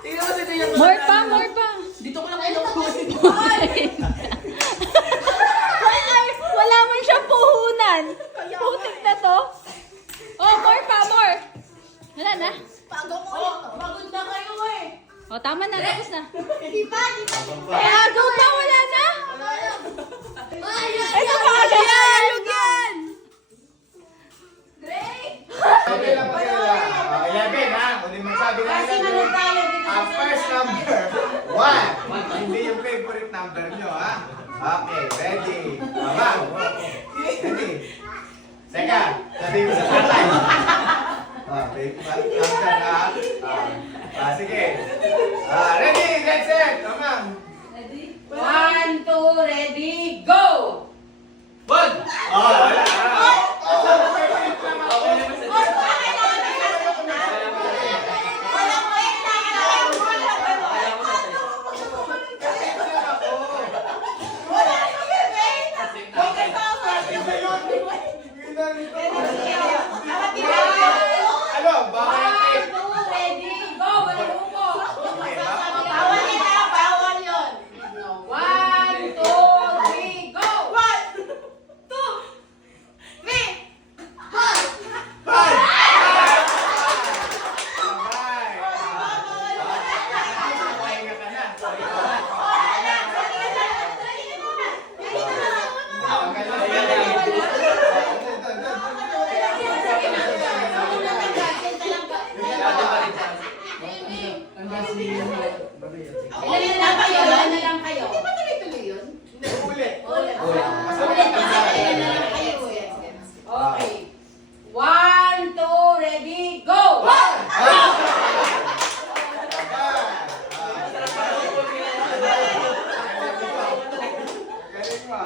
Tingnan mo si Tia. More pa. Dito ko lang kayo kunin. Wala man siya puhunan. Putik na to. Oh, more pa. Wala na. Pagod na kayo eh. Oh, tama na. Tapos na. Di ba? Agaw pa. Wala na. Ito pa. Ayog yan. Okay lang pa sila. 11 ha? Kung di magsabi na ang first number, 1. Hindi yung favorite number nyo ha? Okay, ready. Mama. Ready. Second, sabihin mo sa tatay. Favorite number ha? Sige. Ready, get set. Mama. 1, 2, ready, go! Wala. Ano? Bakit? 1, 2, ready, go! Walang upo. Bawal nila, bawal yun. 1, 2, 3, go! 1, 2, 3, Bye! Pahinga ka na. Ilan na lang kayo? Ilan na lang kayo? Di ba tuloy-tuloy yun? Ulit. Ulit. Masarap na Ilan na lang kayo eh. Okay. 1, 2, ready, go! Galing mo.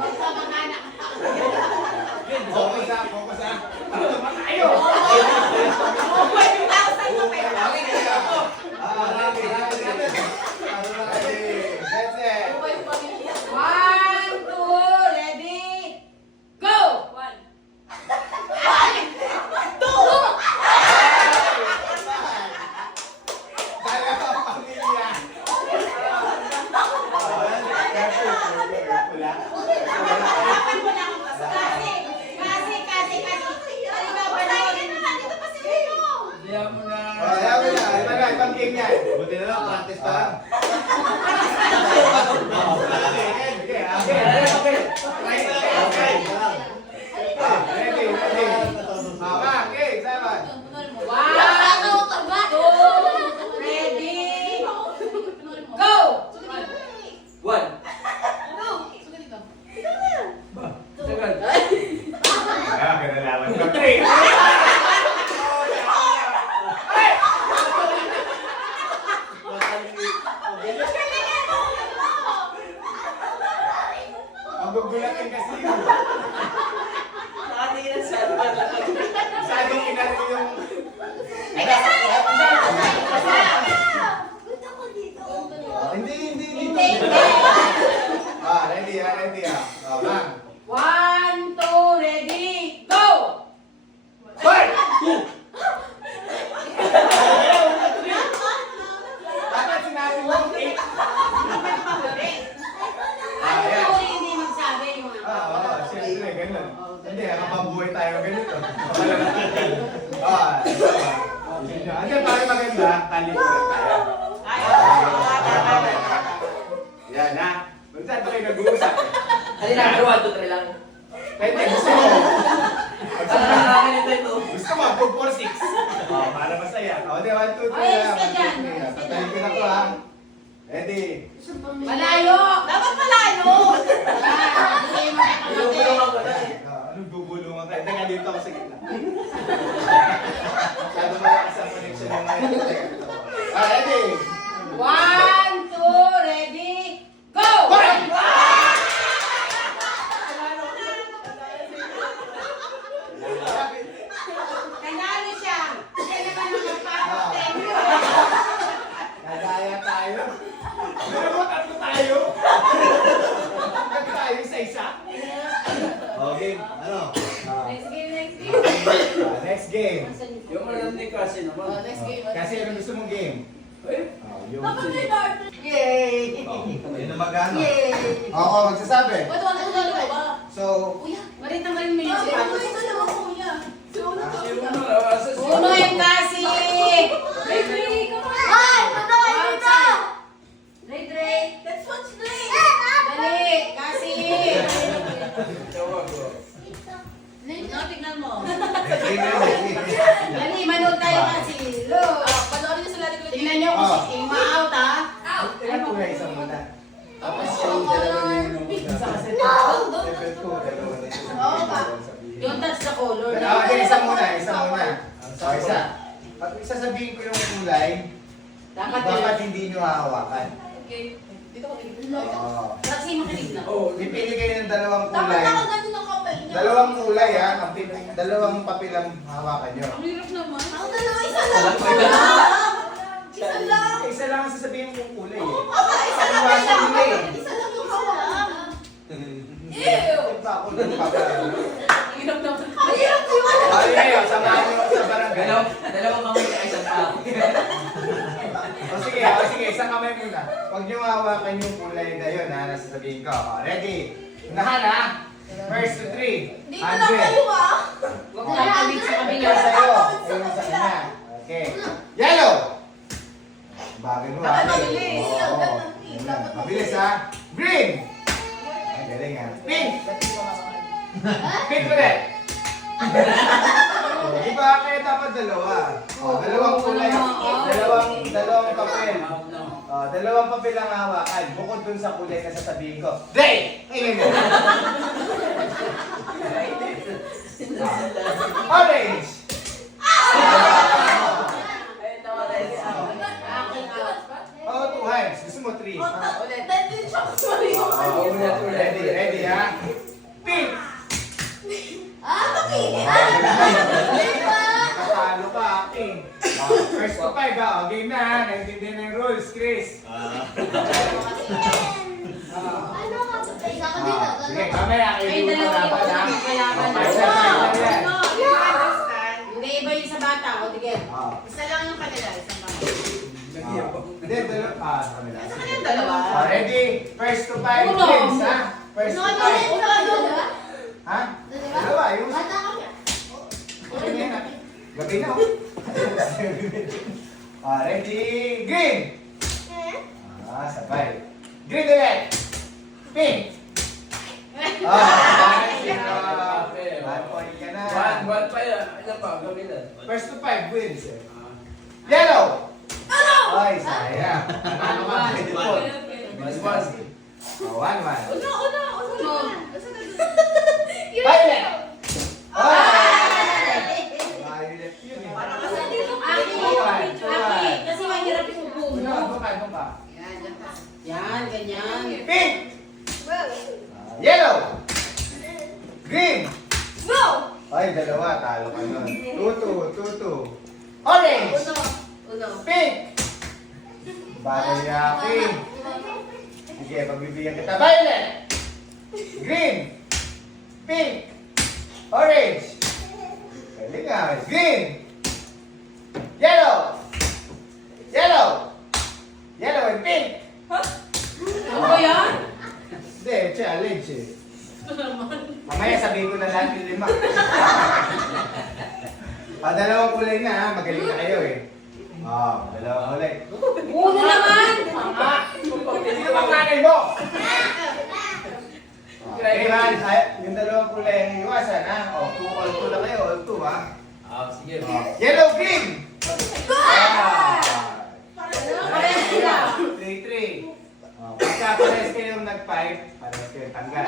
Magkamag-anak. Focus na, focus na. Ano naman tayo? That's it. 1, 2, ready, go! 1. Dala ka pamilya. Harapan mo na akong kasi. Ano ba ba na? Dito pa si Leo. Ibang game yan. Buti na lang, practice pa lang. Ready. Mama, okay, 7. 1, 2, ready, go! 1. Second. Ah, kinalaman ko. 3. Magugulatin kasi yun. Nakatingin sa ano lang. Masyadong kinalo yung... Punta ko dito. Hindi. Hindi. Ready. Ma'am. 1, 2, ready, go! Hoy! Dapat sinabi mo, 8. Ano hindi magsabi yung Siyempre, ganun. Hindi, habang buhay tayo ganito. Hindi, para maganda, talikuran tayo. Yan, ha? Minsan tayo nag-uusap. Ano na, pero 1, 2, 3 lang. Pwede, gusto mo. Ito. Gusto mo, 4, 4, 6. Para masaya. O, di, 1, 2, 3 Ayos ka dyan. Tatalikuran ako, ha? Ready? Malayo! Dapat malayo. Ilubulungan ko na eh. Anong bubulungan ka? Teka, dito ako sa gitna. Masyado malakas ang connection ng mga. Ready? 1, 2, ready, go! Kanalo siya. Siya naman ang magpapatay. Nadaya tayo. Pero mo tatlo tayo. Tatlo tayo isa-isa. Okay, ano? Next game. Next game. Yung malandi kasi naman. Next game. Kasi anong gusto mong game? Eh? Yung... Yay! Yun na magano. Yay! Oo, magsasabi. Wala ba? So, Marit ang galing mo yung sapatos. Yung ano, asa si... Uno yung kasi! Dali! Kasi! Tawag ko. Tignan mo. ready. Dali, manood tayo kasi. Look! Tingnan nyo kung si ma-out ha. Ilan po na isang muna? Tapos yung dalawa niya yung level 2, dalawa na isa. Oo ba? Yung touch the color. Okay, isa muna. So, isa. Pag sasabihin ko yung kulay, dapat hindi nyo hahawakan. Oo. Kasi makinig na. Oh, Pipili kayo ng dalawang kulay. Dalawang kulay ha. Dalawang papel ang hawakan nyo. Isa lang ang sasabihin kong kulay eh. Iwasan nila eh. Pa ako ng papel. Ay, ngayon, samahan nyo sa barangay. Dalawang kamay na isang tao. O sige, isang kamay muna. Huwag nyo hawakan yung kulay na yun ha, nasasabihin ko. O, ready? Unahan ha? First to 3. 100. Huwag tayo kamig sa kabila. Ikaw sa'yo. Ayun sa kanya. Okay. Yellow! Bagay mo ha. Mabilis. Oo. Yun na. Mabilis ha. Green! Ay, galing ha. Pink! Pink ulit! Di ba kaya dapat dalawa? Dalawang kulay. Dalawang papel. Dalawang papel ang hawakan. Bukod dun sa kulay na sasabihin ko. Day! Tingin mo. Orange! Oh, 2 hands. Gusto mo 3? Ready ha? Pink! Katalo ka, pink. First to 5 ha. Game na ha. Naintindihan na yung rules, Chris. Sige, kamaya. Ay, Kayo dalawa yung dapat ha. kalaban. Okay, sir. Hindi, iba yung sa bata. O, sige. Isa lang yung kanila, isang bata. Hindi, dalawa. Sa kanila. Yung dalawa. Ready? First to 5 games ha. First to 5. Ha? Dalawa, yung... Gabi na. Ready? Green! Sabay. Green ulit! Pink! Bad point ka na. One pa yan. Ano pa? Gawin na. First to 5 wins eh. Yellow! Ay, sayang. Ano ka? Mas one. 1-1. Violet! Violet yun eh. Aki, kasi mahirap yung upo mo. Doon ka. Yan, ganyan. Pink! Yellow! Green! Ay, dalawa. Talo ka nun. 2-2. Orange! Pink! Bagay yaki. Sige, pagbibigyan kita. Violet! Green! Pink! Orange! Galing nga. Green! Yellow! Yellow! Yellow and pink! Ano ba yan? Hindi, challenge eh. Mamaya sabihin ko na lahat yung 5. Dalawang kulay na ha. Magaling na kayo eh. Dalawang kulay. Uno naman! Sino bang nanay mo? Okay, man. Yung dalawang kulay ang iwasan ha. All 2 lang kayo. All 2 ha. Sige. Yellow, green! Pares sila. 3-3. Pagka pares kayong nag-5, pares kayong tanggal.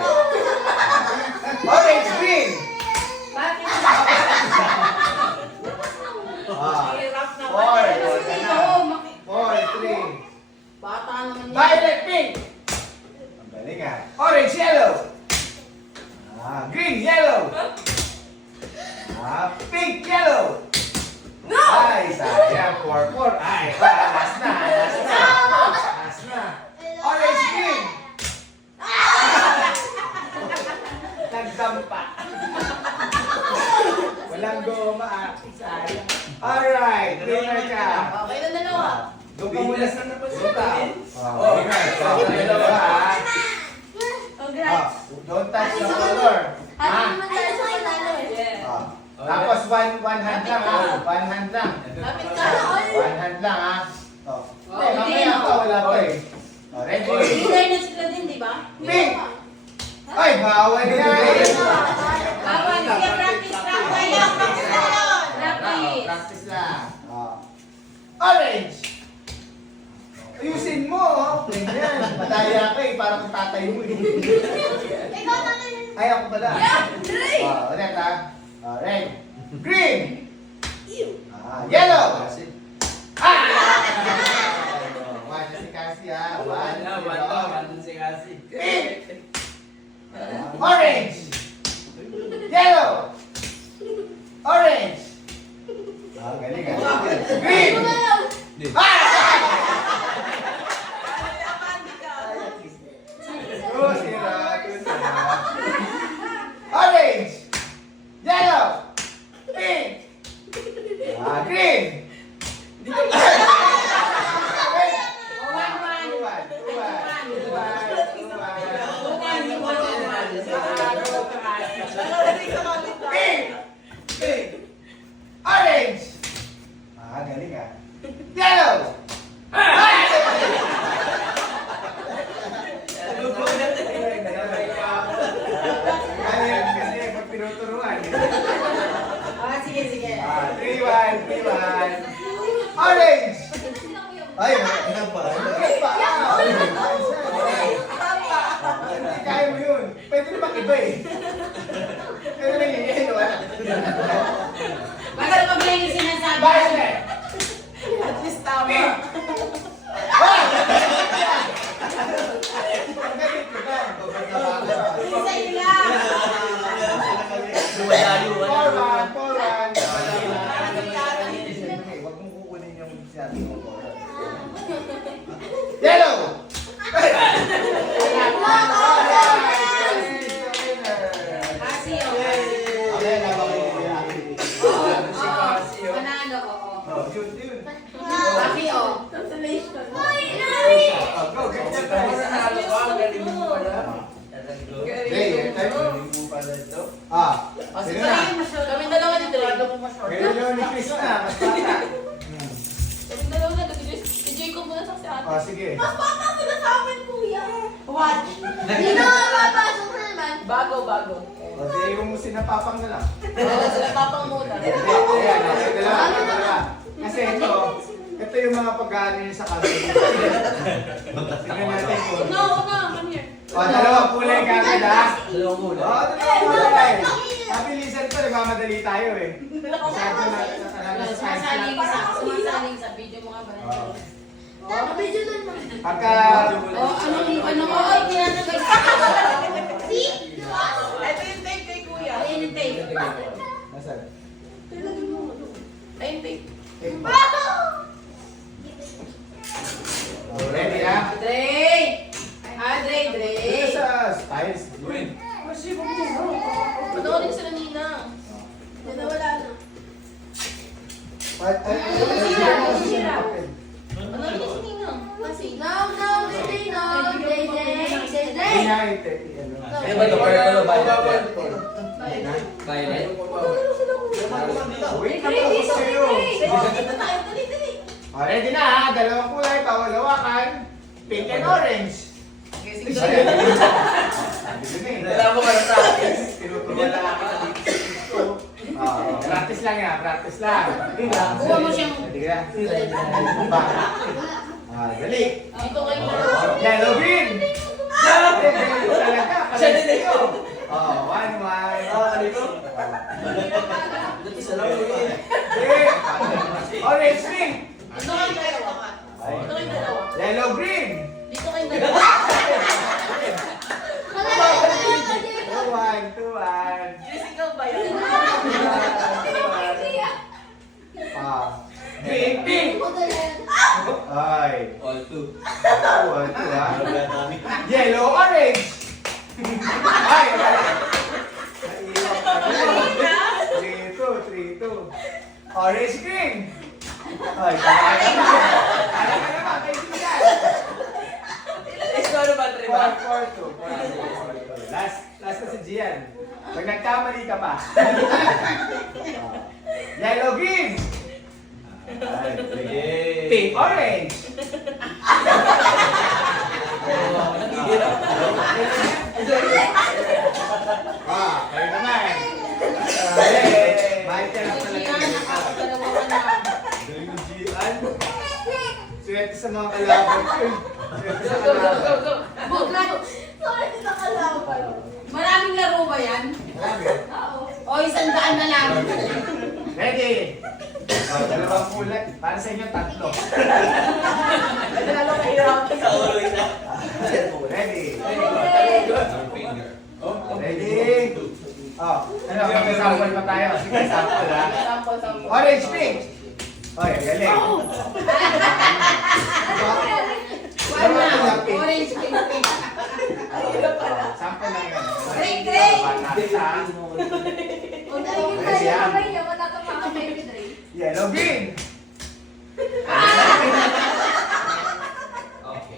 Orange, green! Bakit? 4-3. Bata naman yan. Violet, pink! Ang galing ha. Orange, yellow! Green, yellow! Pink, yellow! Ay, sayang. 4-4. Ay, last na. Orange, green! Nagdampa. Walang goma. Sayang. Alright, winner ka. Okay na dalawa. Doon ka muna sa napasunta. Oh, Winner. So, dalawa ha. Congrats. Don't touch the color. Happy Ha? naman tayo sa panalo eh. Tapos one hand lang ha. One hand lang. Lapit ka. One hand lang ha. Oh. Oh, Mamaya pa, wala pa eh. Oh, ready? Leader na sila din, di ba? Pink! Ay, bawal yan! Bawal. Sige, practice lang kayo. Practice lang yun. Practice. Practice lang. Oh. Orange! Ayusin mo, oh. Ganyan. Madaya ka eh, parang tatay mo eh. Ikaw na lang. Ay, ako pala. Oh, ulit ha. Oh, red. Green! Yellow! Ah! One si Cassie ha. One. Pink! Orange! Yellow! Orange! Ah, galing ah. Green! Ah! Sira. Orange! Yellow! Pink! Green! Pink! Orange! Ah, galing ah. Yellow! Galing kasi pag tinuturuan. Sige, sige. 3-1, 3-1. Orange! Ay, ano pa? Ano pa? Hindi kaya mo yun. Pwede naman iba eh. Pwede naman yun. Yan, wala. Basta pag may sinasabi. Violet! At least tama. Pink! Ah! Ang galing ko na. Isa lang. 4-1, 4-1. Huwag mong kukunin yung sinabi ko. Yellow! Kasi yun. Panalo, oo. Kasi yun. Kami dalawa ni Dre. Kami dalawa na. Si Jacob muna sa si ate. Sige. Mas bata sila sa amin, kuya. Watch. Hindi na mapapasok na naman. Bago. O, di mo sinapapang na lang. Oo, sila papang muna. Ayan, dalawa. Kasi ito yung mga pag-aano nyo sa kanila. Tingnan natin kung... No, come here. O, dalawang kulay kagad ha. O, Dalawang muna. dalawang kulay. Mabilisan to, nagmamadali tayo eh. Masyado na Sumasaling sa video mo nga ba? Video lang mo. Pagka... Oo, kinatagay sa See? Ito yung tape kay kuya. Ayun yung tape. Nasaan? Ayun yung tape. O, ready ha? Dre! Dre! Dito sa styles. Panoorin sila Nina. Wala na. Panoorin si Nina. Kasi, Ano ba ito? Purple o violet? Violet? Wait na po sa'yo. O, ready na ha? Dalawang kulay, pawalawakan. Pink and orange. Sabi ko na eh. Wala mo ka na practice. Tinuturuan lang ako sa dito. Practice lang yan, practice lang. Kuha mo siyang... Ready ka? Dali. Dito kayo na. Yellow green. Talaga. Siya din eh. Oh, 1-1. Isa lang mo ba? Orange green. Dito kayo dalawa. Dito kayo dalawa. Yellow green. Dito kayo dalawa. 2-1. Jessica ba yun? Green, pink. Ay. All two. 2-1. Yellow, orange. Ay, naiiwan ka. 3-2. Orange green. Ay, kaya naman, kaibigan. Ano ba, 4-4-2. Last na si Gian. Pag nagkamali ka pa. Yellow green. Ay, sige. Pink orange. Kayo naman. Mahal ka lang talaga. Galing ng Gian. Swerte sa mga kalaban ko. Swerte sa kalaban. Maraming laro ba yan? O, 100 na lang. Ready? Dalawang ulat. Para sa inyo, 3. Sa ulo isa. Ready? Ready? Oh, ano, mag-sample pa tayo. Sige, sample ha. Orange pink. Oy, galing. One na. Orange, pink, pink. Sample lang yan. Green, green. Yellow green.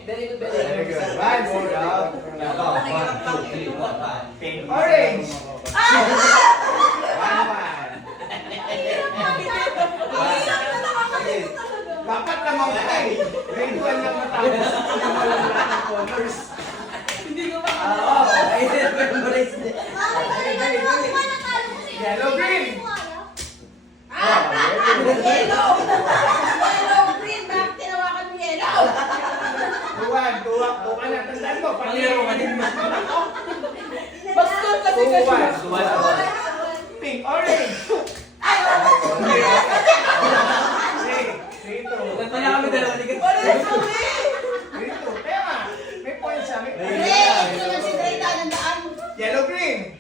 Very good. 1-0. Pink orange. 1-1. Dapat naman kay. Grade 1 lang matapos. Hindi mo alam lahat ng colors. Yellow green. Yellow. Yellow, green. Bakit tinawakan mo yellow? 2-1. 2-1 na. Tandaan mo. Pangyaro ka din. Basta kasi kasi. 2-1. Pink orange. 3-2. Wala kami dalawa ni Orange, green. 3-2. Tema. May points siya. May points. Green. Ito naman si Dre, tatandaan. Yellow green.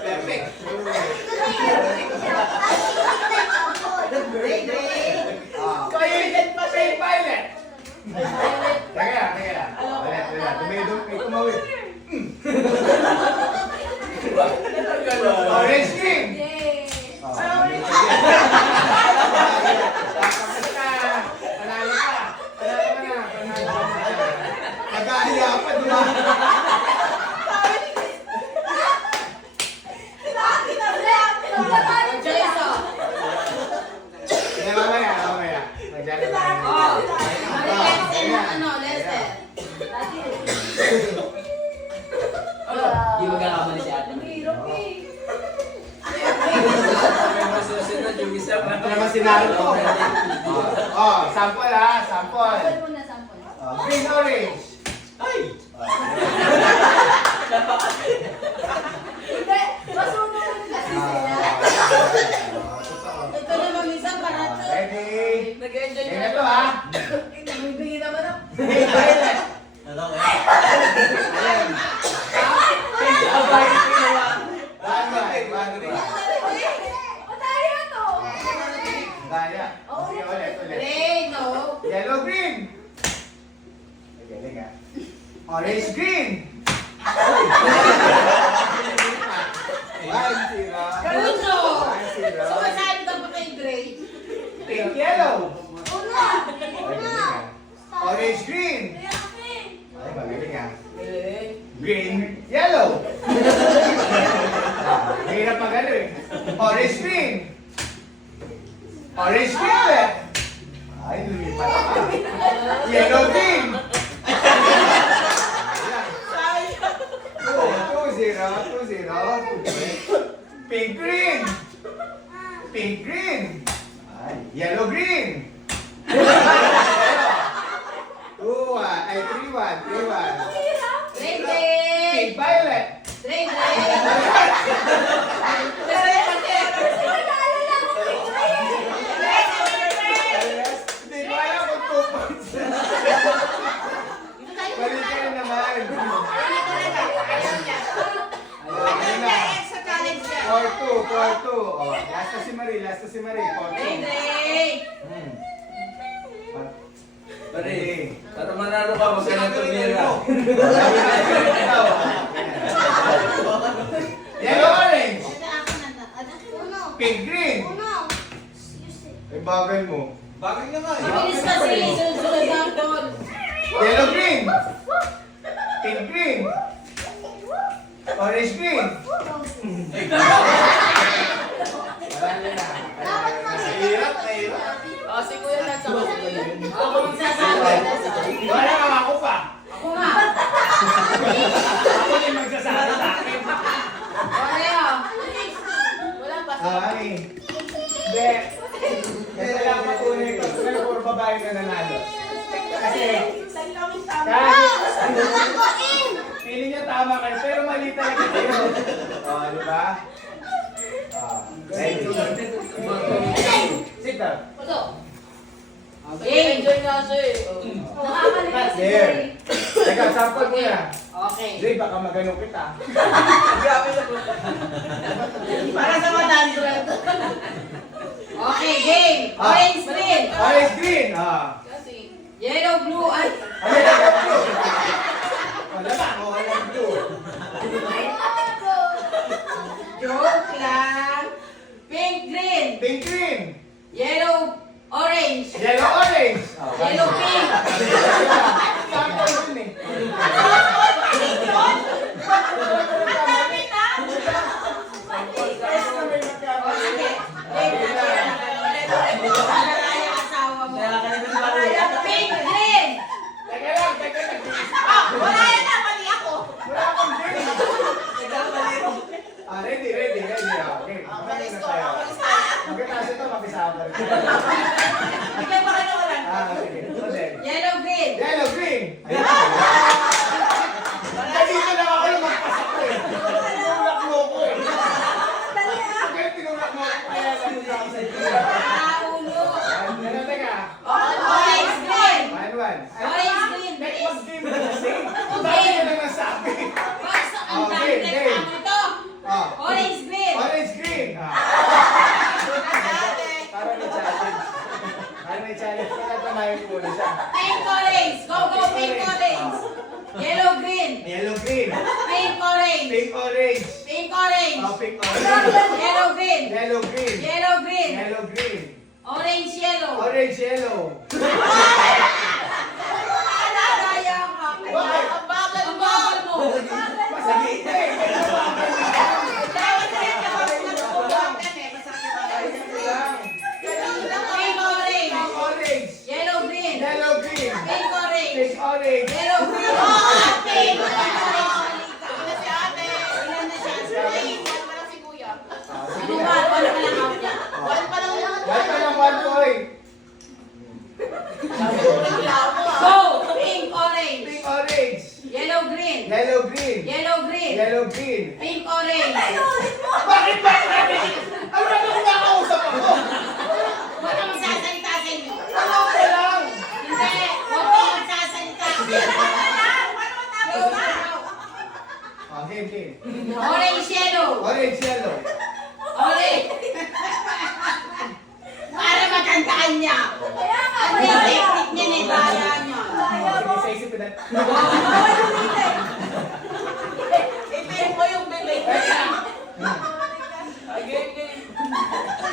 Perfect. Dre, Dre. Pink violet. Teka lang. Ulit. May tumawid. Orange green. Panalo ka. Nag-ahiya pa, di ba? Hindi, mamaya. Nandiyan na tayo. Lester. Hindi magkakamali si ate. Masusunod yung isa pa. Ito naman si Naruto. Sample ha. Sample. Green orange. Ay! Ito naman minsan para to. Ready? Nag-enjoy Tingnan ito ha. Nagbibigay naman ako. Green violet. Gaya. Sige, ulit. Dre, no. Yellow green. Galing ha. Orange green. 1-0. Puso. 1-0. Sumasali ka pa kay Dre. Pink yellow. Orange green. Ay, magaling ha. Green yellow. Hirap magaling. Orange green. Orange green ulit. Ay, lumipat pa. Yellow green. 2-0. Pink green. Pink green. Ay, yellow green. 3-1. Dre, Dre. Pink violet. Dre, Dre. Hindi ko alam kung 2 points. Balik ka na naman. Ayun na. Sa college siya. 4-2. Last na si Marie. 4-2. Dre, Dre. Pare, Basta manalo ka, magkano ito nila. Yellow orange. Pink green. Ay bagay mo. Bakit nga nga? Mabilis kasi, sunod-sunod lang doon. Yellow green. Pink green. Orange green. Nahirap. O, si Kuya nagsawa. Ako magsasabi. Wala ka ako pa. Ako nga. Ako din magsasabi sa akin. Pareho. Wala pa. Ay. Hindi. Kasi lang patunay ko. Pero puro babae ka nanalo. Kasi feeling niya tama kayo, pero mali talaga kayo. O, di ba? Thank you. Sit down. Enjoy nga siya eh. That's there. Teka, sample mo na. Okay. Jay, baka magano kita. Para sa 100. Okay, game. Orange, green. Orange green. Yellow, blue, ay. Ano yung blue? Wala ba? O, walang blue. Joke lang. Pink, green. Pink green. Yellow, orange. Yellow orange. Yellow, pink. Sample yun eh. Pink, green. Teka lang. Wala yan na, mali ako. Wala akong green. Ready. Okay. Magaling na tayo. Magkataas ito, mabisama rin. Bigyan pa kayo wala. Sige. Ulit. Yellow, green. Yellow green. Dito lang ako yung magpasak ko eh. Tinulak mo ko eh. Okay, tinulak mo ako. Kaya lang yung ako sa iyo. Naulo. Teka. Orange, green. One. Orange, green. Mag-game na kasi. Bakit ka na nasabi? Basta ang dami reklamo ito. Orange, green. Orange green. Para may challenge. Pagkatamayin ko na siya. Pink, orange. Go, pink, orange. Yellow, green. Yellow green. Pink, orange. Pink orange. Pink, orange. Pink orange. Yellow, green. Yellow green. Yellow, green. Yellow green. Orange, yellow. Orange yellow. Kaya ka. Bakit? Ang bagal mo. Masakit eh. Pink, orange. Orange. Yellow, green. Yellow green. Pink, orange. Pink orange. Yellow, green. Pink, orange. Ilan na siya? Ano ba? Wala ka lang out niya. Dahil pa lang 1 point. Go! Pink, orange. Pink orange. Yellow, green. Yellow green. Yellow, green. Yellow green. Pink, orange. Bakit ba? Ano ba kung nakausap ako? Huwag kang magsasalita sa inyo. Ano ka lang? Hindi. Huwag kang magsasalita. Game. Orange, yellow. Orange yellow. Orange. Para matandaan niya. Ano yung technique niya ni Baya niya? Sige, sa isip ko na. Ipin mo yung bibig niya.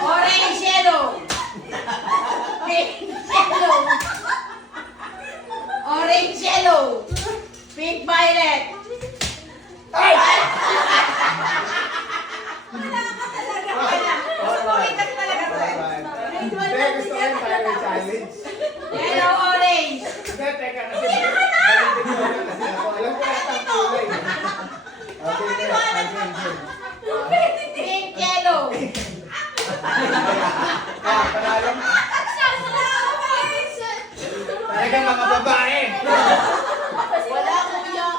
Orange, yellow. Pink, yellow. Orange, yellow. Pink, violet. Ay! Kumitan talaga to eh. Hindi, gusto ko yung tayo may challenge. Yellow, orange. Hindi, teka kasi. Balitin ko lang kasi ako. Alam ko lahat ang kulay. Okay. Pink, yellow. Panalo. Talagang mga babae. Wala kuya.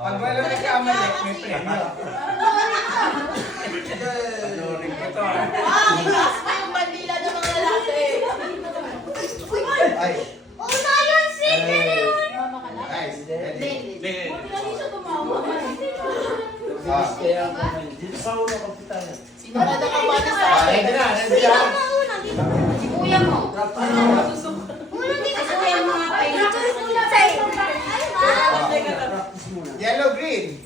Pag wala nagkamali, may premyo. Panorin ko to ah. Ikas mo yung bandila ng mga lalaki. Ay, Mama ka na? nice. Ready? Hindi. Lagi siya tumawa. Kaya ako dito sa ulo kapitan. Sino ka nakabata sa akin? Ready na, ready na. Si kuya mo. Si kuya mo nga kayo. Yellow, green.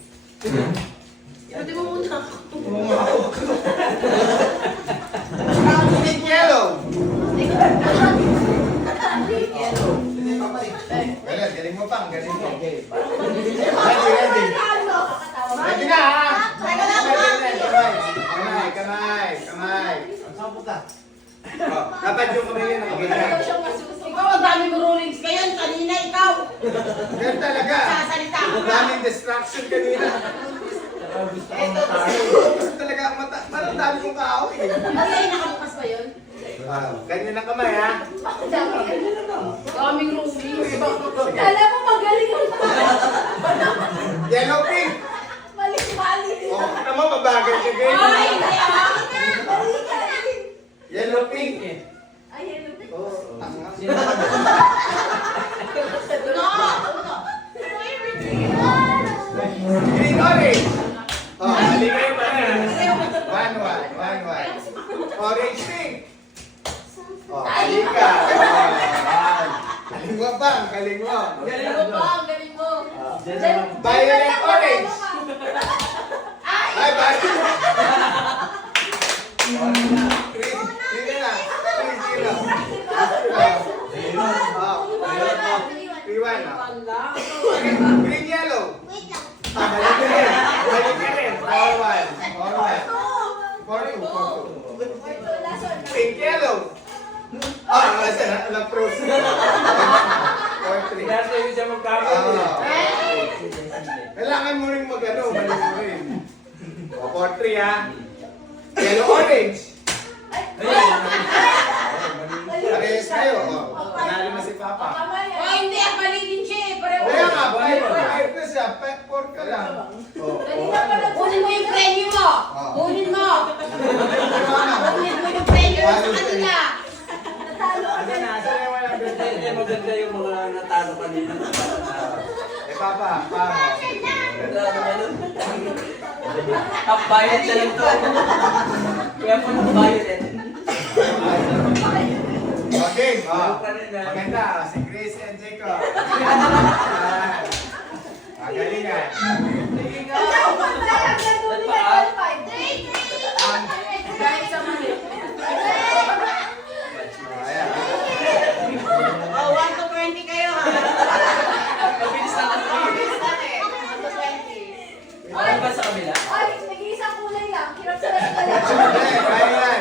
Pwede mo muna ako. Pink, yellow. Galing, galing mo pang, galing mo. Okay. Ready, ready. Ready na ha? Kamay, kamay, kamay. Saan punta? Oh, dapat yung kamay yun nakaganyan. Ikaw, ang dami mo rulings ngayon. Kanina ikaw. Ganun talaga. Sasalita ka Ang pa. daming distraction kanina. Gusto ko matalo. Gusto talaga ang mata. Parang dami kong kaaway. Ay, nakabukas ba yun? Ganyan ang kamay ha. Daming rulings. Kala mo magaling yung Yellow, pink. mali-mali. Oh, naman mabagal ka ganyan. Ay, hindi ah. Yellow, pink. Ay, hello. Oh, tanga. Green, orange. Oh, mali kayo pa rin. 1-1. Orange, pink. Oh, mali ka. Kaling mo bang? Kaling mo. Galing mo pa, ang galing mo. Violet, orange. Ay, violet. Green, green na. 3-0. 3-1. Green, yellow. Ah, mali ka rin. Mali ka rin. 4-1. 4-2. Pink, yellow. Ah, nasa na. Alam, pros. 4-3. Nasa yung siya magkakaroon. Kailangan mo rin mag-ano, mali mo rin. O, 4-3 ha. Yellow, orange. Parehas kayo. O, panalo na si Papa. Oh, hindi. Ang mali din siya eh. Pareho. Kaya nga, 5 na siya. 4 ka lang. O, Kunin mo yung premyo mo. Kunin mo. Kunin mo yung premyo mo sa kanila. Hindi maganda yung mga natalo kanina. Eh, Papa, paano? Top violet na lang to. Kaya po ng violet. Okay, maganda. Si Chris and Jacob. Magalingan. Kahit sa mali. Ayan. Oh, 1 to 20 kayo ha. Mabilis na kasi. Ano ba sa kabila? Ay, nag-iisang kulay lang. Hirap sa lahat pala. Kaya yan.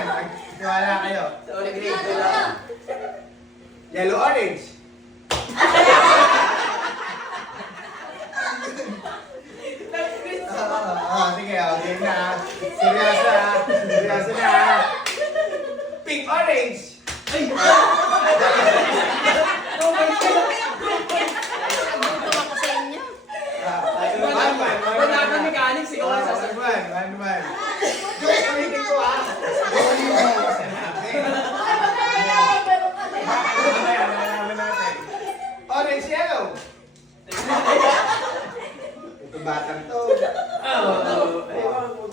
Tiwala kayo. Sorry, grade ko lang. Yellow, orange. Sige, game na. Seryoso ha. Seryoso na ha. Pink, orange. Nagutom ako sa inyo. Wala ka mechanics, ikaw ang sasagot. 1-1. Joke, ulitin ko ha. Ulitin ko sa natin. Mamaya, malalaman natin. Orange, yellow. Ito batang to.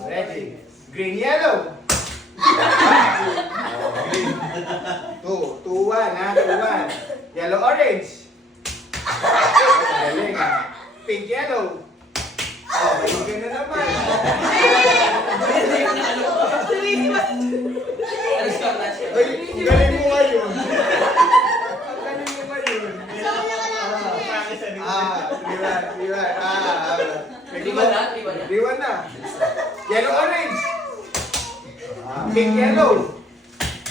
Ready? Green, yellow. Green. 2-1 ha, 2-1. Yellow, orange. Galing ha. Pink, yellow. Oh, maligay na naman. Ay, ang galing mo ngayon. Ang galing mo ngayon. 3-1. 3-1 na. Yellow, orange. Pink, yellow.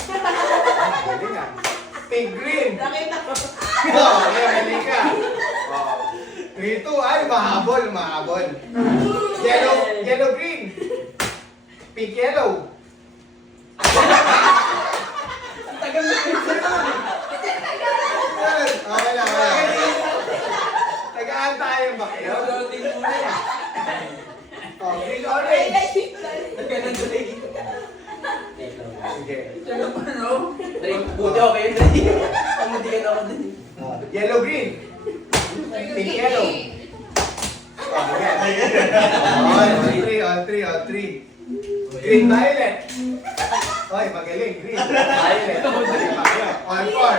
Galing ha. Pink, green. Nakita ko. Oh, galing ka. Oh. 3-2, ay, mahabol, mahabol. Yellow, green. Pink, yellow. Tagal mo yung Okay lang, okay lang. Tagaan tayo ba kayo? loading muna. Sige. Buti ako kayo, Dre. Pamuntikan ako din. Yellow green. Pink yellow. All three. Green violet. Oy, magaling. Green violet. All four.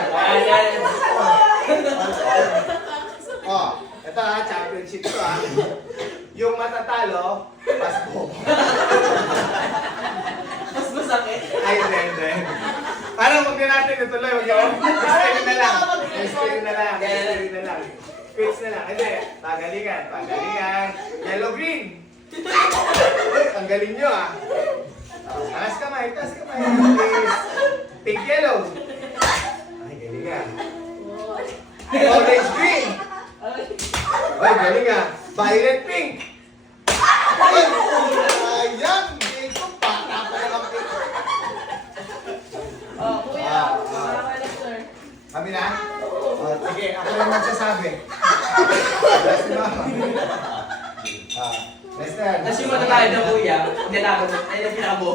Oh, ito ha, championship to ha. Yung matatalo, pasbo. Mas masakit. Ay, hindi. Parang huwag na natin ituloy. Huwag na Explain na lang. Quits na lang. Hindi. Pagalingan. Yellow green. Uy, ang galing nyo ah. Taas kamay. Pink yellow. Ay, galing ah. Orange green. Ay, galing ah. Violet pink. Ay, ayan. Dito, bata pa lang ang pink. Kami na? Sige, ako lang magsasabi. Last na. Lester. Tapos yung matatalo na kuya, hindi na ako. Ayun ang pinakabuo.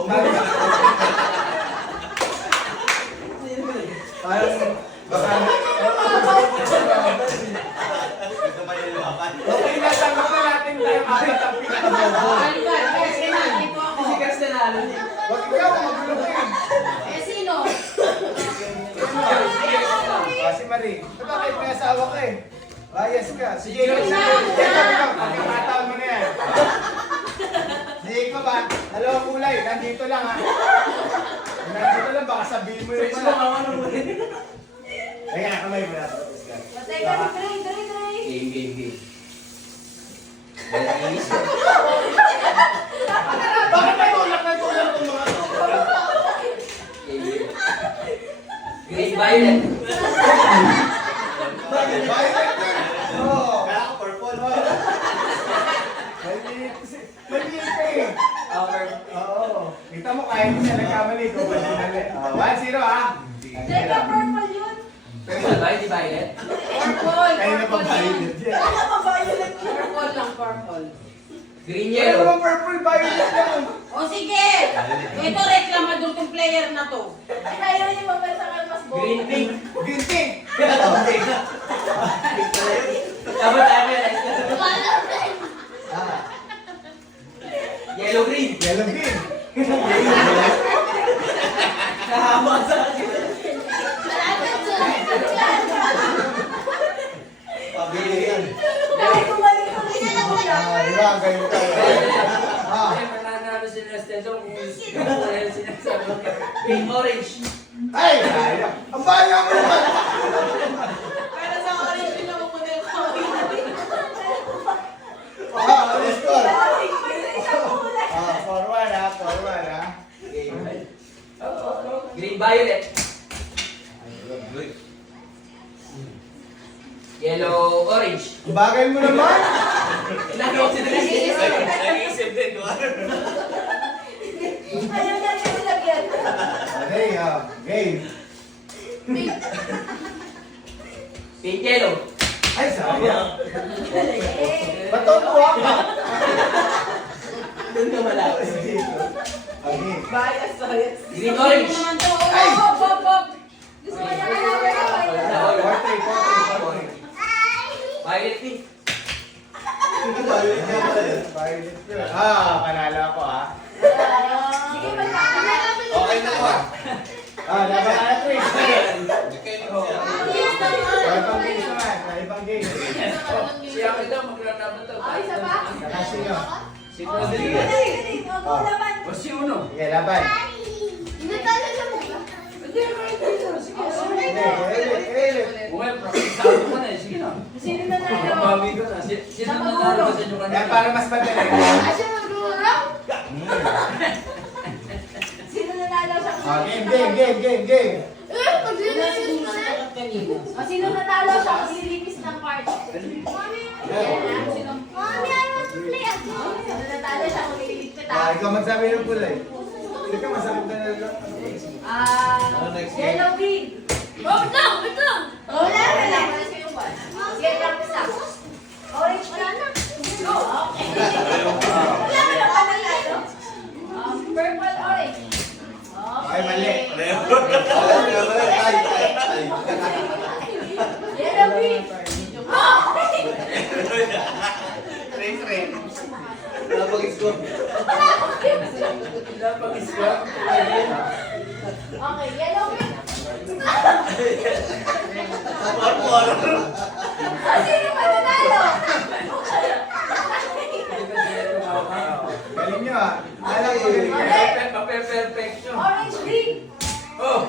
Parang, baka... Okay, natanggap na natin tayo apat ang pinakabobo. Kasi nanalo niya. Wag ikaw, magulo ka yun. Sino? Si Marie. Bakit may asawa ka eh? Yes ka. Sige, pagkakataon mo na yan. Sige ka ba? Dalawang kulay, nandito lang ha. Nandito lang, baka sabihin mo yun pala. Teka, kamay mo na. Game. Bakit may tulak itong mga to? Green violet. Violet din. Oo. Purple. Maliit ka eh. Oo. Kita mo kahit hindi siya nagkamali ko. 1-0 ha. Teka, purple yun. Purple ba? Hindi violet? Kayo na pa violet yan. Purple lang, purple. Green Ano yellow. bang purple violet yan? O sige! Ito reklamador tong player na to. Ayaw niya mabalsakan mas bobo. Green pink. Green pink. Okay. Dapat tayo yan. Yellow green. Yellow green. Kahama sa akin. Pabili yan. Diba, Ganyan tayo. Mananalo si Nesteso kung ano sinasabi. Pink orange. Ay! Ang bayan mo naman! Para sa orange yun ako muna yung Let's go! Forward ha. Green violet. Yellow orange. Ang bagay mo naman! Nagawa si Nesteso. Nag-iisip din, di ba? Ayaw niya siya nilagyan. Okay, game. Pink yellow. Ay, sayang. Patutuwa ka. Doon ka malapit. Okay. Bias, bias. Green orange. Naman to. Ay! Bob. Gusto mo niya Forty. Violet pink. Panalo ako ha. Sige, magkakaroon. Okay na ko. Laban na natin. Ibang game naman. Ibang game. Siya kita maglalaban to. Ay, isa pa? Kasi nyo. Si Rodriguez. O si Uno. Sige, laban. Hindi tayo sa mukha. Well, sabi mo na eh. Sige na. Sino na nalo? Mabawi ka na. Sino na nalo sa inyo kanina? Yan para mas madali. Siya magdurang? Sino na nalo sa Game. maglilinis mo na? Sino na nalo siya? Maglilinis ng part. Mami, I want to play again. Sino na nalo siya? Maglilinis na tayo. Ikaw magsabi ng kulay. Hindi ka masakit na lang. Yellow green. Wait lang. Wala. Wala siya yung one. Sige, practice na. Orange wala na. Go. Okay. Wala ka na pa nanalo. Purple, orange. Okay. Ay, mali. Napag-iswap. Okay, yellow pink. Sino mananalo? Galing nyo ah. Alam ko galing nyo. Pape-perfect nyo. Orange green. Oh!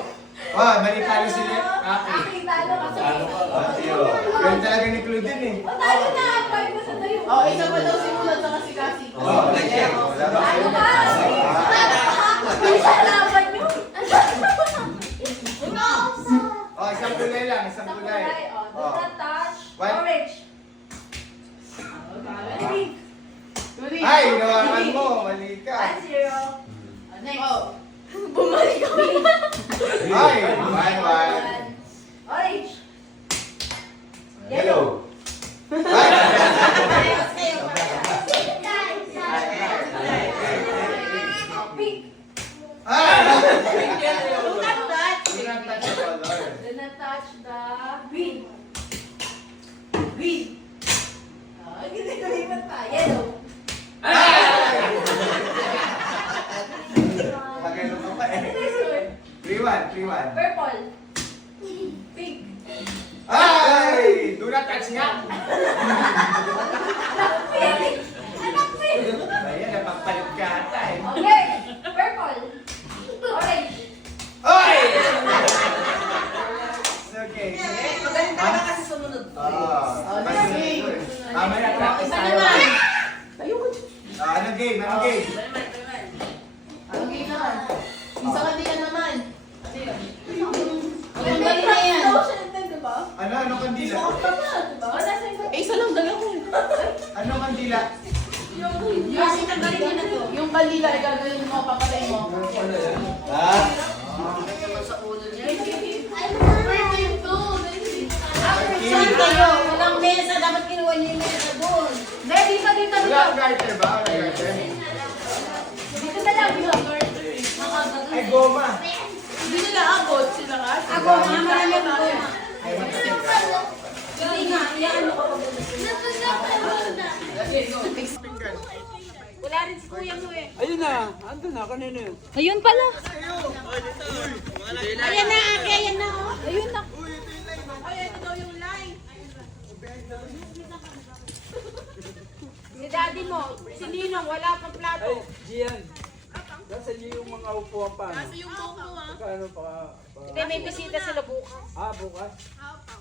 Oh, mali talo si Aki. Aking talo kasi. Ganun talaga ni Claudine eh. O, tayo na. Five na sa tayo. Oh, isa pa daw si Mulan sa kasi kasi. Oh, ganyan. Wala ba? Ano ba? Isa laban nyo. Oh, isang kulay lang, isang kulay. Do not touch. What? Orange. Pink. Ay, nawakan mo. Mali ka. 1-0. Next. Oh. Bumalik ako. Ay, 1-1. Orange. Yellow. Ay! Pink. Ay! Look at that. Do not touch the color. Do not touch the green. Green. Hindi ko lipat pa. Yellow. Magano ka pa eh. 3-1, 3-1. Purple. Pink. Ay! Do not touch nga. Pink. Anak pink. Ayan, napapalit ka ata eh. Okay. Purple. Orange. Ay! Okay. Maganda ka kasi sumunod. Mamaya practice Isa tayo. naman. Tayo ko. Anong game? Anong game? Anong game naman? Isa kanila naman. Ano yun? Yung May galing na yan. lotion din, di ba? Ano? Anong kandila? Diba? Nasa yung Eh, isa lang dala ko. Anong kandila? Yung kanila, ay gagawin mo, papatay mo. Ha? Saan kayo? Walang mesa. Dapat kinuha niyo yung mesa doon. Hindi, dito, dito, Wala dito. ang garter ba? Wala ang garter? Dito na lang, dito. Ay, goma. Hindi nila abot sila ka. Ako, mga marami ang goma. Ay, mag-stick. Hindi nga, yan. Wala rin si kuya mo eh. Ayun na! Ando na, kanino yun? Ayun pala. Ayan na, ayan na. Ayun na. Si daddy mo, si Ninong, wala pang plato. Ay, Gian! Nasa iyo yung mga upuan pa. Nasa yung buko Kano pa? Hindi, may bisita sila bukas. Bukas?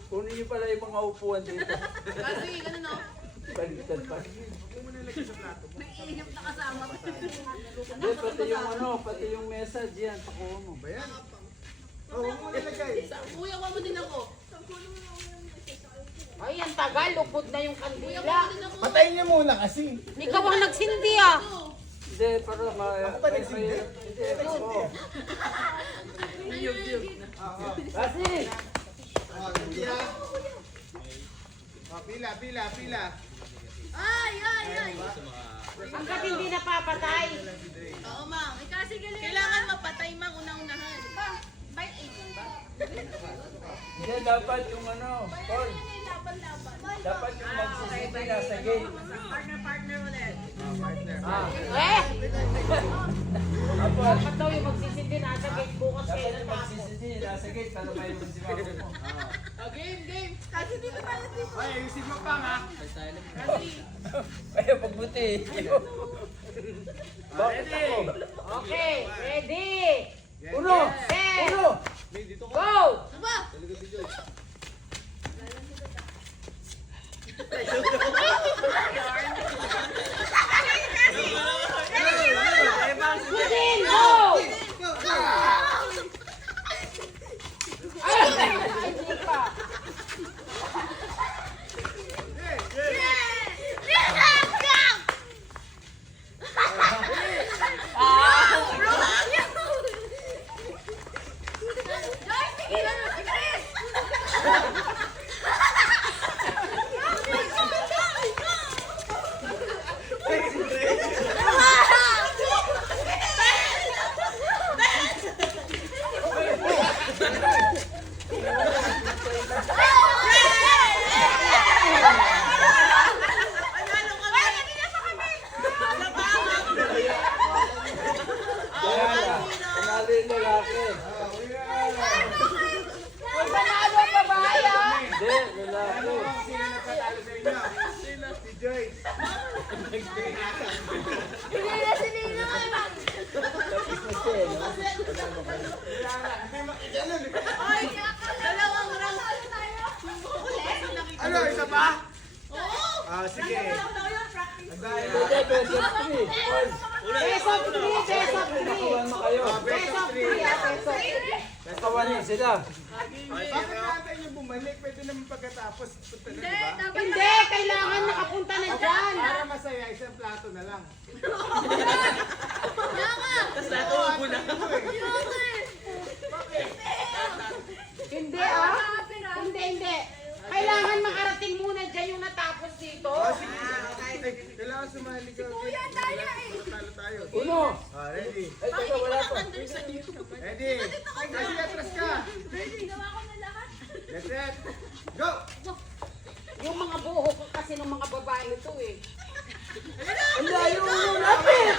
Kunin niyo pala yung mga upuan dito. Kasi, ganun no? Baliktad pa. Naiinip na kasama. Hindi, pati yung pati yung mesa, Gian. Pakuha mo. Ba yan? Kuya, wala mo din ako. Ay, ang tagal, lupod na yung kandila. Patayin niyo muna kasi. Ikaw ang nagsindi ah. Hindi, para pa nagsimbi? Hindi, oo. Kasi! Pila. Hanggat hindi napapatay. Oo, ma'am. Kasi kailangan mapatay, ma'am, unang-unahan. Hindi, dapat yung Paul. Dapat yung magsisiti nasa gate. Partner ulit. Eh! Apo, Dapat daw yung magsisindi nasa gate bukas dapat kayo yung na ako. magsisiti nasa gate para may magsimago mo. Game. Kasi dito tayo dito. Ay, ayusin mo pa nga. Kaya pagbuti. Bakit ako? Okay, ready? Uno! Set! Uno! Go! Putin, go! Ay, hindi pa. best of 3. Paul, Best of 3, best of 3. nakawan mo kayo. Best of 3, best of 3. Nakawan sila. Bakit natin yung bumalik? Pwede naman pagkatapos punta na, di ba? Hindi, kailangan nakapunta na dyan. Para masaya, isang plato na lang. Hindi ah. Hindi. Kailangan makarating muna dyan yung natapos dito. Kailangan sumali ka. Kuya, tayo eh. Talo tayo. Uno. Ready? Ay, teka, wala pa. Ready? Kasi atras ka. Get set. Go! Yung mga buhok kasi ng mga babae ito eh. Ang layo uno. Lapit!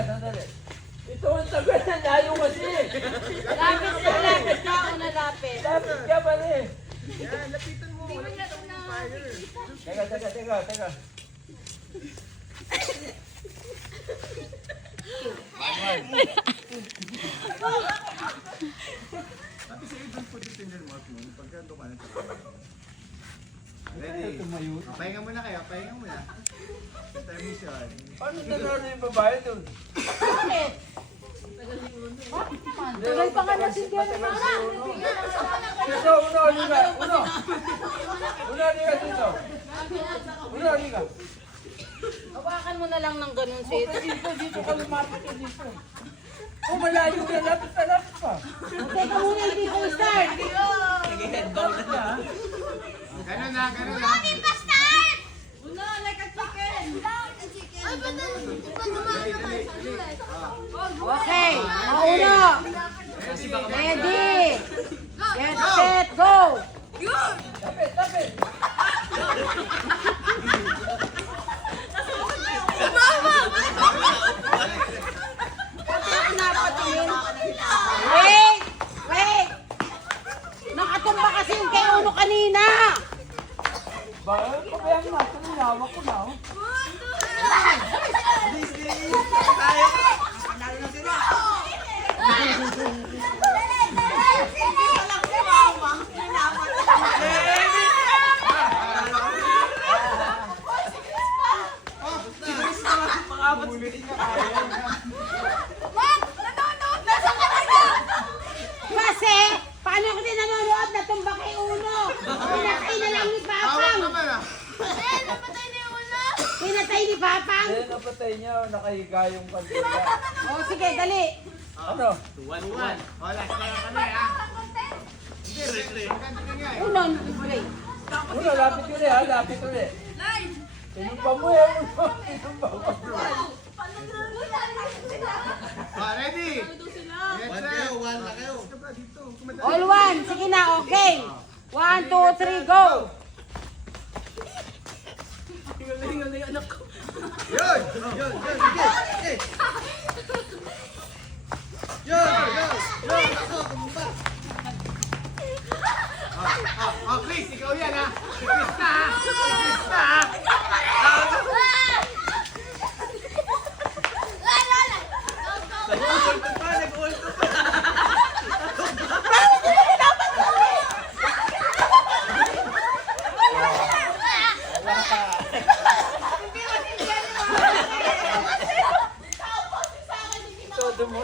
Sandali. Ito ang tagal na layo kasi. Lapit ka o nalapit. Lapit ka pa rin. Yan, lapitan mo. Lapitan mo yung fire. Teka. Sabi sa'yo, don't put it in your mouth mo. Pagka doon ka na. Ready? Pahinga muna kayo, pahinga muna. Intermission. Paano nanalo yung babae doon? Tagal pa nga natin dyan. Dito, uno, liga. Uno, liga dito. Uno, liga. Hawakan mo na lang ng ganun, Sid. Dito ka lumapit ka dito. Oh, malayo ka. Lapit pa. Teka muna, hindi ko start. Ganun na. Okay, mauna. Ready. Get set, go. Lapit. Wait. Nakatumba kasi yung kay Uno kanina. Bakit? Pabayang na. Hawak ko na. Kasi, paano ko din nanonood natumba kay Uno? Pinatay na lang ni Papang. Pinatay ni Papang. Dahil napatay niya, nakahiga yung kandila. O sige, dali. Ano? 1-1. Wala, kaya kami ha. Hindi, Uno, play. Uno, lapit ulit ha. Lapit ulit. Tinumpa mo yan. Tinumpa mo. Ready? Yes, sir. 1 na kayo. All one. Sige na, okay. 1, 2, 3, go. Yun! Chris, ikaw yan ha! Si Chris na ha! Si Chris na ha! Todo mo.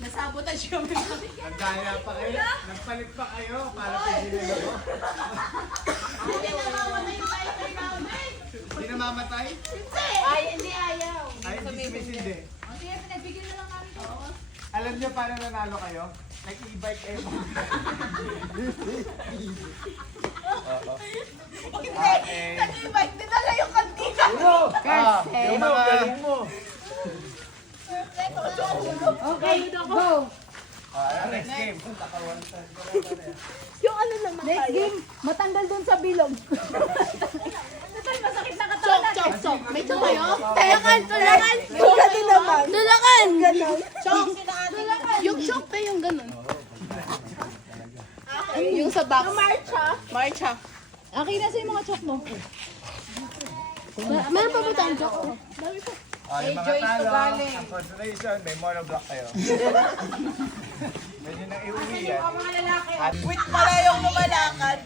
Nasabotage kami. Nagdaya pa kayo. Nagpalit pa kayo para pagdilala mo. Hindi namamatay? Ay, hindi ayaw. Ay, hindi sumisindi. Sige, pinagbigyan na lang kami. Alam niyo paano nanalo kayo? Nag-e-bike kayo. Oo. Okay. Nag-ibig, dinala yung kantina. Yung mga... Galing mo. Okay, go. Next game. Yung ano naman Next game, matanggal dun sa bilog. masakit na katawan. Chok. May chok kayo? Tulakan. Yung ganun naman. Tulakan. Ganon. Chok. Yung chok pa yung ganun. Yung sa box. Marcha. Okay na sa mga chok mo. Meron pa ba tayong chok? Yung mga talo, ang consolation, may monoblock kayo. Pwede nang iuwi yan. Mga lalaki. Wait pala yung lumalakad.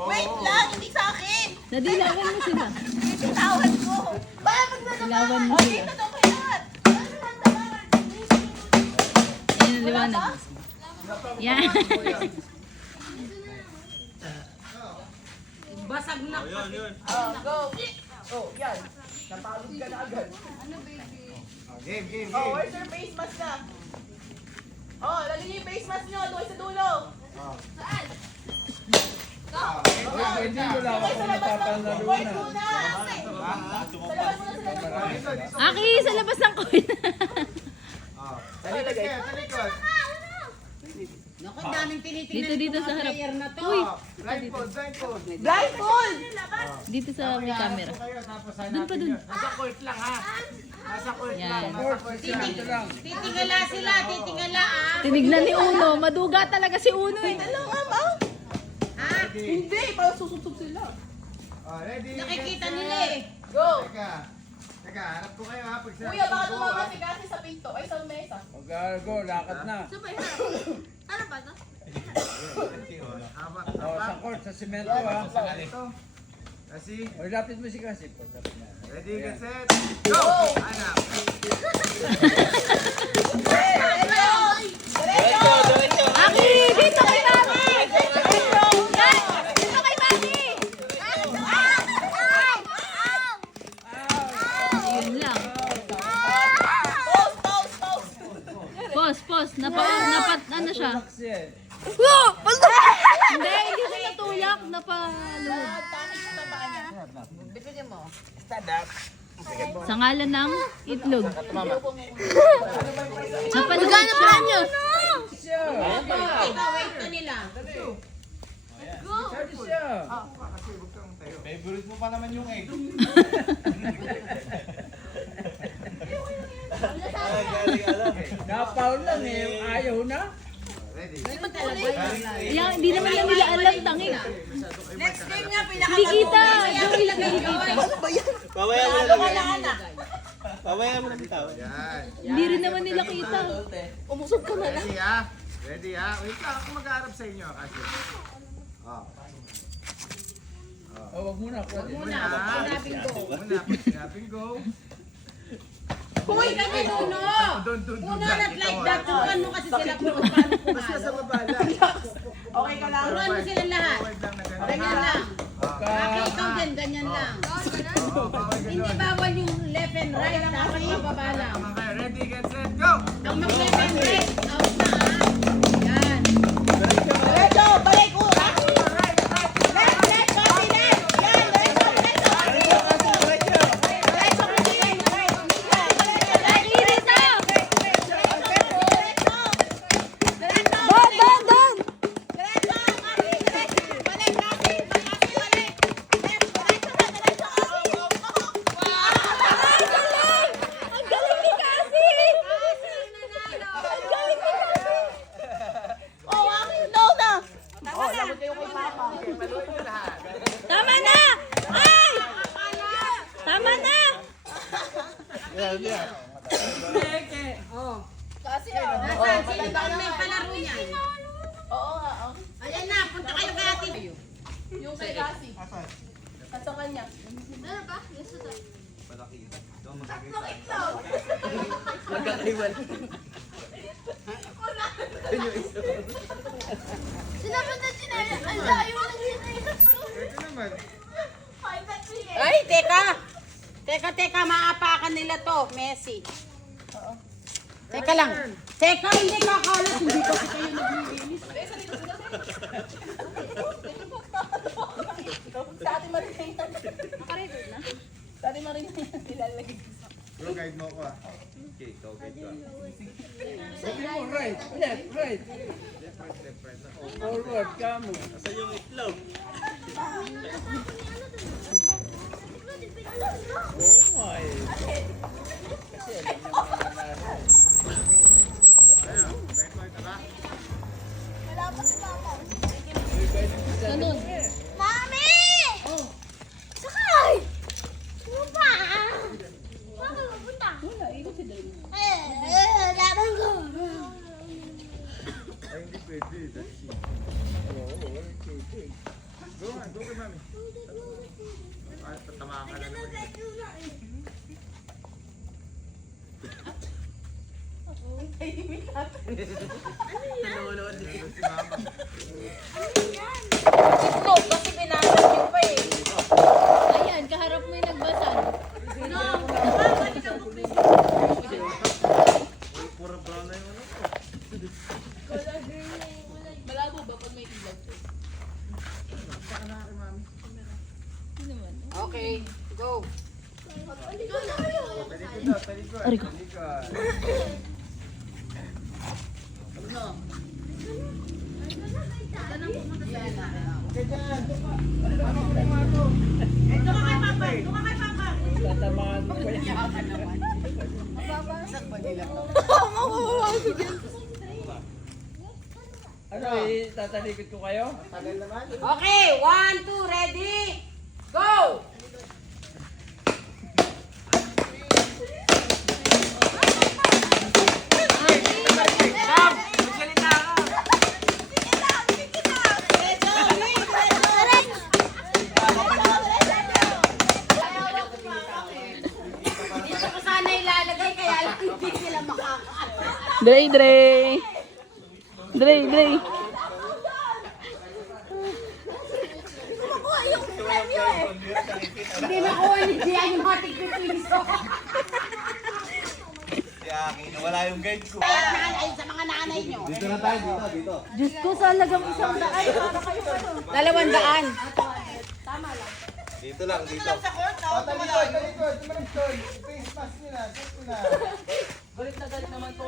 Wait lang, hindi sa akin. Nadilawan mo sila. Tawad ko. Bakit Dilawan mo sila. ito kay lahat? Yan ang liwanag. Yan. Basag na. Go! Oh, yan. Napagod ka na agad. Game. Where's your face mask na? Oh, lagyan niyo yung face mask niyo doon sa dulo. Hindi mo lang ako napapalaro Wait na. muna. Sa labas muna sila. Aki, sa labas ng coin. Sa likod. Naku, daming tinitingnan Dito sa harap. na to. Uy, Blindfold. Blindfold! dito sa may camera. Doon pa dun. Nasa court lang ha. Nasa court Yan. lang. Nasa court lang. Titingala sila, titingala ah. Tinignan ni Uno. Maduga talaga si Uno eh. Ha? Hindi, parang susubsob sila. Ready? Nakikita get, nila set. eh. Go! Teka, harap ko kayo ha. Pag sinabi Kuya, baka ko, tumama ha? si Kasi sa pinto. Ay, sa mesa. Mag-go, lakad na. Ano ba ito? Haba. Oh, sa court, sa semento ha. Ito. Kasi, O, lapit mo si Kasi po. ready, get, set, go! Anak. Aki, dito kay Mami! Dito kay Mami! Yun lang. Pause. Ano siya? Kasi Hindi siya natulak. Napaluhod. Bitirin mo. Sa ngalan ng itlog. Napaluhod siya. siya. Ikaw, wait ka nila. Sabi siya. Kasi huwag kang tayo. Favorite mo pa naman yung egg. Napaul lang eh. Ayaw na. Ready? Yan, hindi naman lang nila alam tangi. Next game nga, Hindi kita. Joey lang hindi kita. Yan. Hindi rin naman nila kita. Umusog ka na lang. Ready ha? Ready ha? Wait lang, ako mag-aarap sa inyo kasi. Oh. O, wag muna. Muna, sinabing go. Muna, pag sinabing go. Hoy, kami Uno! Doon, Uno, dyan. not like Ikaw, that. Kung ano kasi sila kung paano Basta sa pumalo. baba lang. Okay ka lang? Turuan mo sila lahat. Forward lang na ganun. Ganyan lang. Ka- Aki, ikaw din, ganyan lang. Oo, bawal Hindi ganun. bawal yung left and right. Dapat mababa lang. Tama kayo. Ready, get, set, go! Ang mag-left and right, out na ah. Yan. Diretso, balik ko. Left, left, copy left. Yan, diretso, diretso. Diretso, copy left. Lagi dito! Ang galing ni Cassie! Ang galing ni Cassie! Tama na! Ay! Tama na! Kasi Nasaan? Sino ba ang may palaro niyan? Oo nga, oh. Ayan na, punta kayo kay ate. Yung kay Kasi. Nasa kanya. Ano ba? Yes, ito. Tatlong itlog! Sinabi na sinaya. Ang layo ng sinaya. Ito naman. Find that three. Ay, teka. Teka, maapakan nila to, Messi. Teka lang. Teka, hindi kakalat. Hindi kasi kayo naglilinis. Sa ating marina yan. Nakarecord na? Sa ating marina yan. Nilalagay ko sa... Bro, guide mo ako ah. Okay, ikaw guide ko. Sabi mo, right, left, right. Forward, kamo. Oh my. Ayun, guide mo ito ba? Wala pa si Mama. Ganun. Mami! Sakay! Ano ba? Saan ka pupunta? Wala, ikot si Dali. Laban ko. Ay, hindi pwede. That's it. Go nga, go kay mami. Ay, tatamaan ka na naman. Nanonood din si mama. Ito, kasi binasag niyo pa eh. Ayan, kaharap mo yung nagbasag. Pura brown na yung ano. Malabo ba pag may ilag to? Okay, go. Talikod. Talikod. Tatamaan mo pa yan. Ano eh, tatalikod ko kayo? Tagal naman. Okay, 1, 2, ready, go! Dito ko sana ilalagay, kaya lang hindi sila makakaano. Dre, Dre. Dre, Dre. Hindi nakuha ni Gian yung mga tigpipiso. Wala yung guide ko. Kaya nanay, sa mga nanay nyo. Dito na tayo, dito. Diyos ko, salagang 100. Para kayo ano. 200. Dito lang, dito. Talikod. Tumalikod. Face mask nila. Face nila. Galit na galit naman to.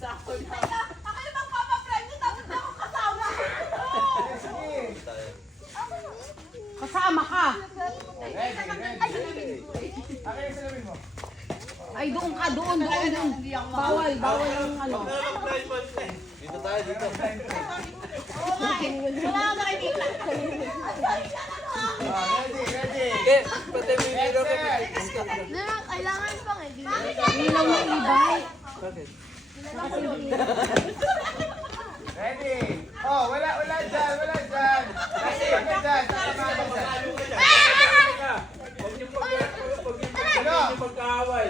Sakto na. Kasama ka. Ready. Akin yung salamin mo. Ay, doon ka, doon. Bawal yung ano. Dito tayo, dito. Wala ka nakikita. Ready. Eh, pati may hero ko. Kailangan pang Ilaw ng ibay. Bakit? Ready. Oh, wala dyan. Kasi, dyan. Huwag niyo magkaaway.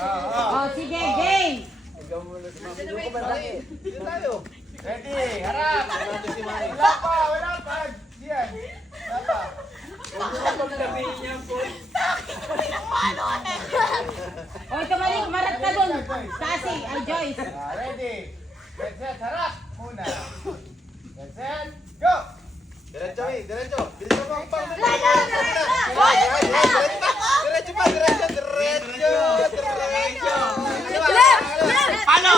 Oh, sige, game. Ikaw muna si mami. Doon ko ba laki? Dito tayo. Ready. Harap. Wala pa. Diyan. Wala pa. Huwag niyo maglabihin niya po. O, tumalik, marat ka doon. Kasi, ay Joyce. Ready. Get set. Harap. Muna. Get set. Go. Diretso. Bilisan mo ang pang. Diretso pa. Palo.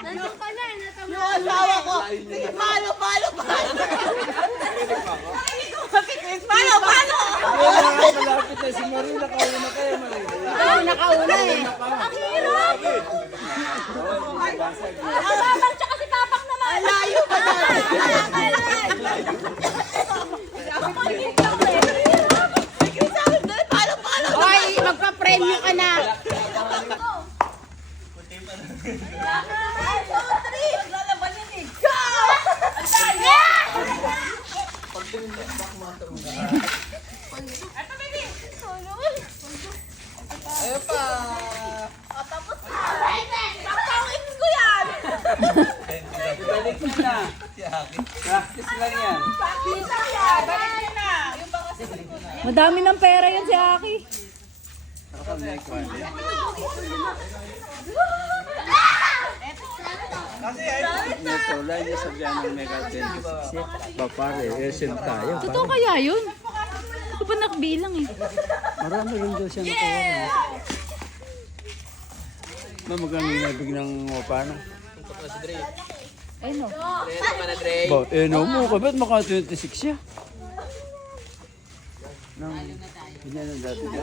Nandun ka na, natama. Yung asawa ko. Palo. Malapit na si Marie. Nakauna kayo, Marie. Ikaw nakauna eh. Ang hirap! Ang babang tsaka si Papang naman! Layo pa doon. Hoy, magpa-premyo ka na. Ayun pa. Balik mo na. Practice lang yan. Madami ng pera yan si Aki. Ito, lahat niya sabihan ng Mega 26. Papare, SM tayo. Totoo kaya yun? Hindi ko pa nakabilang eh. Marami rin daw siya nakuha. Magkano yung nabig ng wapana? Ay no. No mo ka, ba't maka 26 siya? Nang, ganyan ang dati na?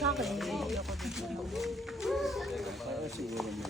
Sa akin, hindi ako dito. Oo, siguro mo.